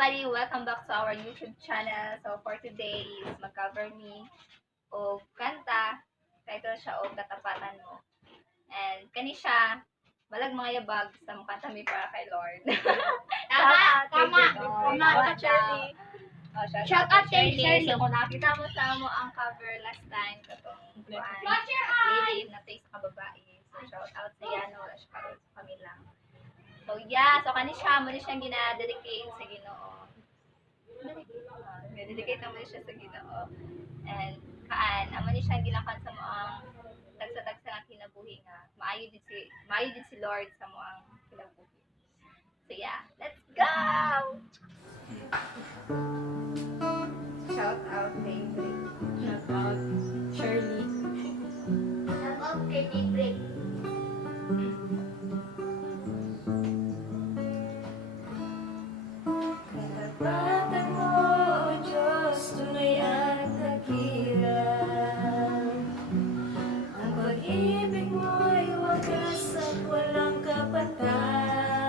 bali, welcome back to our YouTube channel. So, for today is mag-cover me o kanta. Title siya o Katapatan Mo. And kani siya, balag mga yabag sa mukanta mi para kay Lord. Tama. Shirley. Oh, Shout out kay Shirley. So, kung nakita mo sa mo ang cover last time, katong Close your lady na tayo sa kababae. So, shout out sa yan. Wala siya karoon sa kanila. So, yeah. So, kani siya, muli siyang gina-dedicate sa Ginoo. Dedicate naman siya sa Ginoo. And, naman siya ginakan sa mga tagsa-tagsa nga kinabuhi nga. Maayo din si Lord sa mga kinabuhi. So, yeah. Let's go! Shout out kay Drake. Shout out, Shirley. Shout out kay Libre. Katapatan mo, O Diyos, tunay at dakila. Ang pag-ibig mo'y wagas at walang kapatay.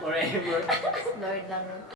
Forever. Lord lang.